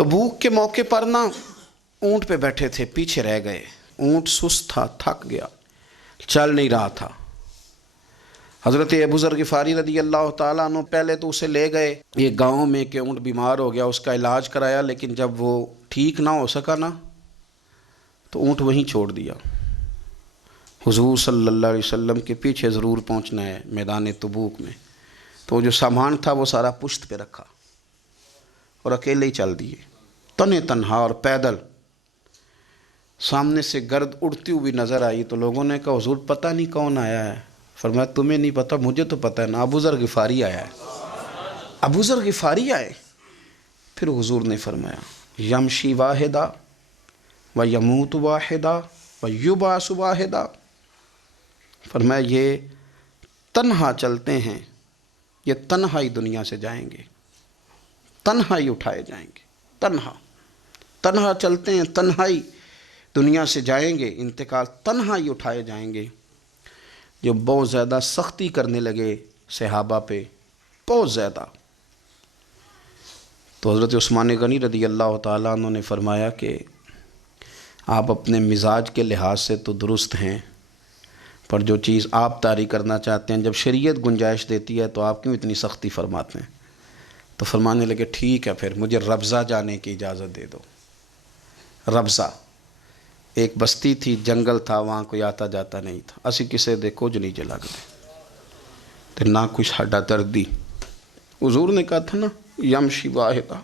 तबूक के मौके पर ना ऊँट पे बैठे थे, पीछे रह गए। ऊँट सुस्त था, थक गया, चल नहीं रहा था। हज़रत अबू ज़र ग़िफ़ारी रज़ी अल्लाह ताला अन्हु पहले तो उसे ले गए ये गाँव में कि ऊँट बीमार हो गया, उसका इलाज कराया, लेकिन जब वो ठीक ना हो सका ना तो ऊँट वहीं छोड़ दिया। हुज़ूर सल्लल्लाहु अलैहि वसल्लम के पीछे ज़रूर पहुँचना है मैदान तबूक में। तो जो सामान था वो सारा पुश्त पे रखा और अकेले ही चल दिए, तने तन्हा और पैदल। सामने से गर्द उड़ती हुई नज़र आई तो लोगों ने कहा हुज़ूर पता नहीं कौन आया है। फरमाया तुम्हें नहीं पता, मुझे तो पता है ना, अबू ज़र ग़िफ़ारी आया है। अबू ज़र ग़िफ़ारी आए। फिर हुज़ूर ने फरमाया यमशी वाहिदा व यमूत वाहिदा व युबास वाहिदा। फरमाया ये तन्हा चलते हैं, ये तन्हा ही दुनिया से जाएंगे, तन्हा ही उठाए जाएंगे। तन्हा तन्हा चलते हैं, तन्हा ही दुनिया से जाएंगे, इंतकाल तन्हा ही उठाए जाएंगे। जो बहुत ज़्यादा सख्ती करने लगे सहाबा पे, बहुत ज़्यादा। तो हज़रत उस्मान गनी रज़ी अल्लाह ताला अन्हु ने फरमाया कि आप अपने मिजाज के लिहाज से तो दुरुस्त हैं, पर जो चीज़ आप तारी करना चाहते हैं, जब शरीयत गुंजाइश देती है तो आप क्यों इतनी सख्ती फरमाते हैं। तो फरमाने लगे ठीक है, फिर मुझे रब्ज़ा जाने की इजाज़त दे दो। रब्ज़ा एक बस्ती थी, जंगल था, वहाँ कोई आता जाता नहीं था। असी किसे दे कुछ नहीं जला गए तो ना कुछ साडा दर्दी। हुज़ूर ने कहा था ना यमशी वाहिदा,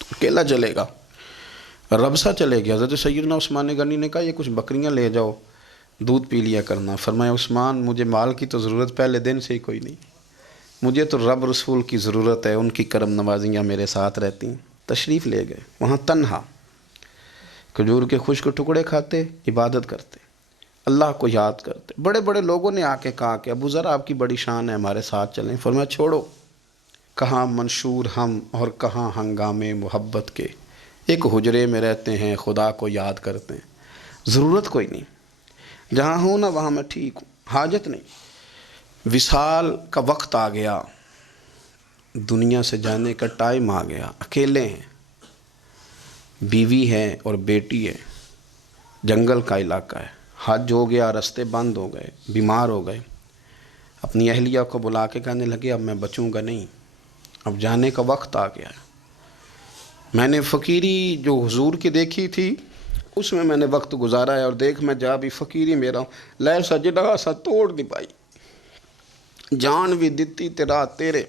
तो अकेला चलेगा, रब्ज़ा चले गया। हज़रत सैयदना उस्मान गनी ने कहा ये कुछ बकरियाँ ले जाओ, दूध पी लिया करना। फरमाया उस्मान मुझे माल की तो ज़रूरत पहले दिन से ही कोई नहीं, मुझे तो रब रसूल की ज़रूरत है, उनकी करम नवाजियाँ मेरे साथ रहती हैं। तशरीफ़ ले गए, वहाँ तन्हा खजूर के खुश्क टुकड़े खाते, इबादत करते, अल्लाह को याद करते। बड़े बड़े लोगों ने आके कहा कि अबू ज़र आपकी बड़ी शान है, हमारे साथ चलें। फरमाया छोड़ो, कहाँ मंशूर हम और कहाँ हंगामे मोहब्बत के, एक हुजरे में रहते हैं, खुदा को याद करते हैं, ज़रूरत कोई नहीं, जहाँ हूँ ना वहाँ मैं ठीक हूँ, हाजत नहीं। विसाल का वक्त आ गया, दुनिया से जाने का टाइम आ गया, अकेले हैं, बीवी है और बेटी है, जंगल का इलाका है, हज हो गया, रास्ते बंद हो गए, बीमार हो गए। अपनी अहलिया को बुला के कहने लगे अब मैं बचूंगा नहीं, अब जाने का वक्त आ गया है। मैंने फ़कीरी जो हुजूर की देखी थी उसमें मैंने वक्त गुजारा है, और देख मैं जा भी फ़कीरी मेरा हूँ, लै सजदा सा तोड़ नहीं पाई, जान भी दिती तेरा तेरे,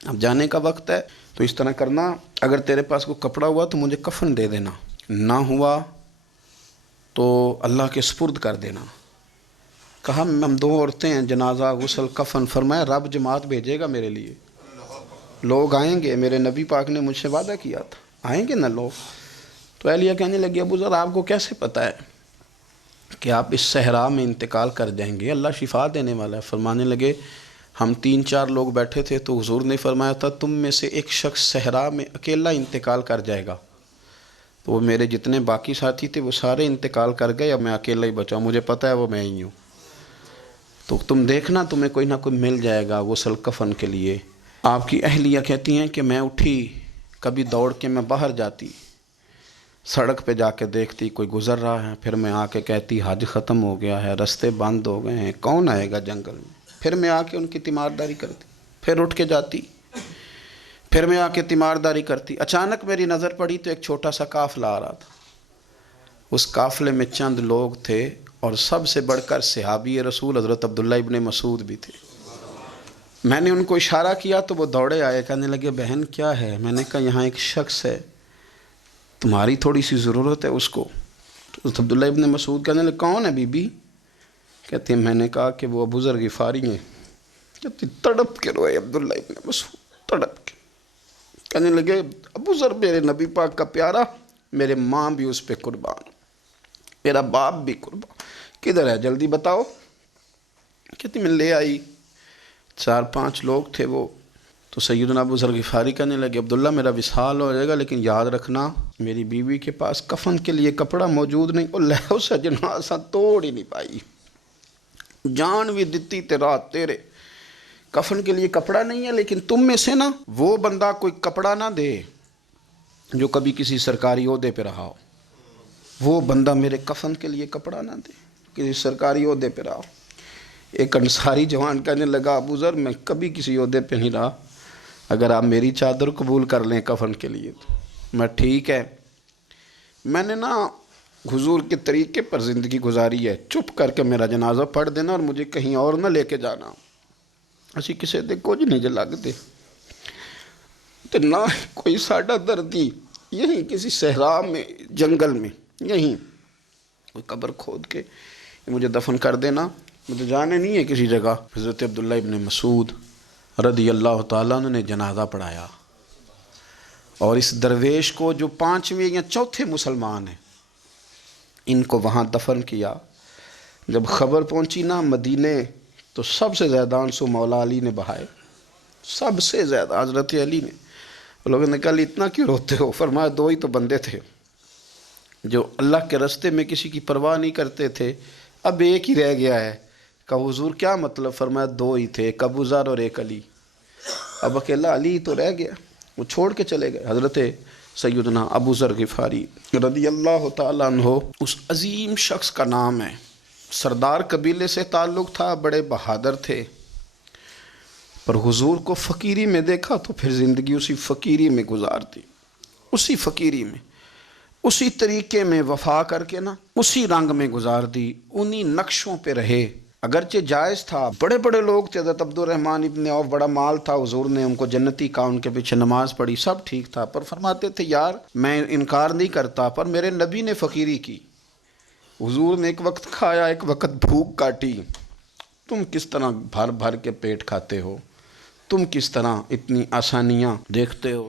अब जाने का वक्त है। तो इस तरह करना, अगर तेरे पास कोई कपड़ा हुआ तो मुझे कफन दे देना, ना हुआ तो अल्लाह के सुपुर्द कर देना। कहा हम दो औरतें हैं, जनाजा गुस्ल कफन। फरमाया रब जमात भेजेगा मेरे लिए, लोग आएंगे, मेरे नबी पाक ने मुझसे वादा किया था आएंगे ना लोग। तो अहलिया कहने लगी अबू ज़र आपको कैसे पता है कि आप इस सहरा में इंतकाल कर जाएंगे, अल्लाह शिफा देने वाला है। फरमाने लगे हम 3-4 लोग बैठे थे तो हुजूर ने फरमाया था तुम में से एक शख्स सहरा में अकेला इंतकाल कर जाएगा। तो वो मेरे जितने बाकी साथी थे वो सारे इंतकाल कर गए, अब मैं अकेला ही बचा, मुझे पता है वो मैं ही हूँ। तो तुम देखना तुम्हें कोई ना कोई मिल जाएगा गुस्ल कफन के लिए। आपकी अहलिया कहती हैं कि मैं उठी, कभी दौड़ के मैं बाहर जाती, सड़क पे जाके देखती कोई गुज़र रहा है, फिर मैं आके कहती हज ख़त्म हो गया है, रास्ते बंद हो गए हैं, कौन आएगा जंगल में। फिर मैं आके उनकी तीमारदारी करती, फिर उठ के जाती, फिर मैं आके तीमारदारी करती। अचानक मेरी नज़र पड़ी तो एक छोटा सा काफ़िला आ रहा था, उस काफ़िले में चंद लोग थे और सबसे बढ़कर सहाबी रसूल हज़रत अब्दुल्ला इब्ने मसूद भी थे। मैंने उनको इशारा किया तो वो दौड़े आए, कहने लगे बहन क्या है। मैंने कहा यहाँ एक शख्स है, तुम्हारी थोड़ी सी ज़रूरत है उसको। तो अब्दुल्ला इब्ने मसूद कहने लगे कौन है बीबी। कहते हैं मैंने कहा कि वो अबू ज़र ग़िफ़ारी हैं। कहती तड़प के रोए अब्दुल्ला इब्ने मसूद, तड़प के कहने लगे अबू ज़र मेरे नबी पाक का प्यारा, मेरे माँ भी उस पर कुर्बान, मेरा बाप भी कुर्बान, किधर है जल्दी बताओ। कहती मैं ले आई, 4-5 लोग थे वो। तो सैयदना अबू ज़र ग़िफ़ारी कहने लगे अब्दुल्ला मेरा विसाल हो जाएगा, लेकिन याद रखना मेरी बीवी के पास कफन के लिए कपड़ा मौजूद नहीं। और लहो सजना सा तोड़ ही नहीं पाई, जान भी दिती तेरा तेरे, कफन के लिए कपड़ा नहीं है, लेकिन तुम में से ना वो बंदा कोई कपड़ा ना दे جو کبھی کسی سرکاری عہدے پہ رہا ہو، وہ بندہ میرے کفن کے لیے کپڑا نہ دے، کسی سرکاری عہدے پہ رہا ہو۔ ایک انصاری جوان کہنے لگا ابو ذر میں کبھی کسی عہدے پہ نہیں رہا، اگر آپ میری چادر قبول کر لیں کفن کے لیے تو میں ٹھیک ہے، میں نے نا حضور کے طریقے پر زندگی گزاری ہے، چپ کر کے میرا جنازہ پڑھ دینا اور مجھے کہیں اور نہ لے کے جانا، اسی کسی دے کچھ نہیں جے لگتے تو نہ کوئی ساڈا دردی یہیں کسی صحرا میں جنگل میں یہیں کوئی قبر کھود کے مجھے دفن کر دینا، مجھے جانے نہیں ہے کسی جگہ۔ حضرت عبداللہ ابن مسعود رضی اللہ تعالیٰ عنہ نے جنازہ پڑھایا، اور اس درویش کو جو 5ویں یا 4تھے مسلمان ہیں ان کو وہاں دفن کیا۔ جب خبر پہنچی نا مدینے تو سب سے زیادہ آنسو مولا علی نے بہائے، سب سے زیادہ حضرت علی نے۔ لوگوں نے کہا اتنا کیوں روتے ہو؟ فرمایا 2 ہی تو بندے تھے جو اللہ کے راستے میں کسی کی پرواہ نہیں کرتے تھے، اب ایک ہی رہ گیا ہے۔ کہا حضور کیا مطلب؟ فرمایا 2 ہی تھے، ایک ابو ذر اور ایک علی، اب اکیلا علی تو رہ گیا، وہ چھوڑ کے چلے گئے۔ حضرت سیدنا ابو ذر غفاری رضی اللہ تعالیٰ عنہ اس عظیم شخص کا نام ہے، سردار قبیلے سے تعلق تھا، بڑے بہادر تھے، پر حضور کو فقیری میں دیکھا تو پھر زندگی اسی فقیری میں گزار دی، اسی فقیری میں، اسی طریقے میں وفا کر کے نا اسی رنگ میں گزار دی، انہی نقشوں پہ رہے۔ اگرچہ جائز تھا، بڑے بڑے لوگ تھے، حضرت عبد الرحمن ابن عوف بڑا مال تھا، حضور نے ان کو جنتی کہا، ان کے پیچھے نماز پڑھی، سب ٹھیک تھا، پر فرماتے تھے یار میں انکار نہیں کرتا، پر میرے نبی نے فقیری کی، حضور نے ایک وقت کھایا ایک وقت بھوک کاٹی، تم کس طرح بھر بھر کے پیٹ کھاتے ہو، تم کس طرح اتنی آسانیاں دیکھتے ہو؟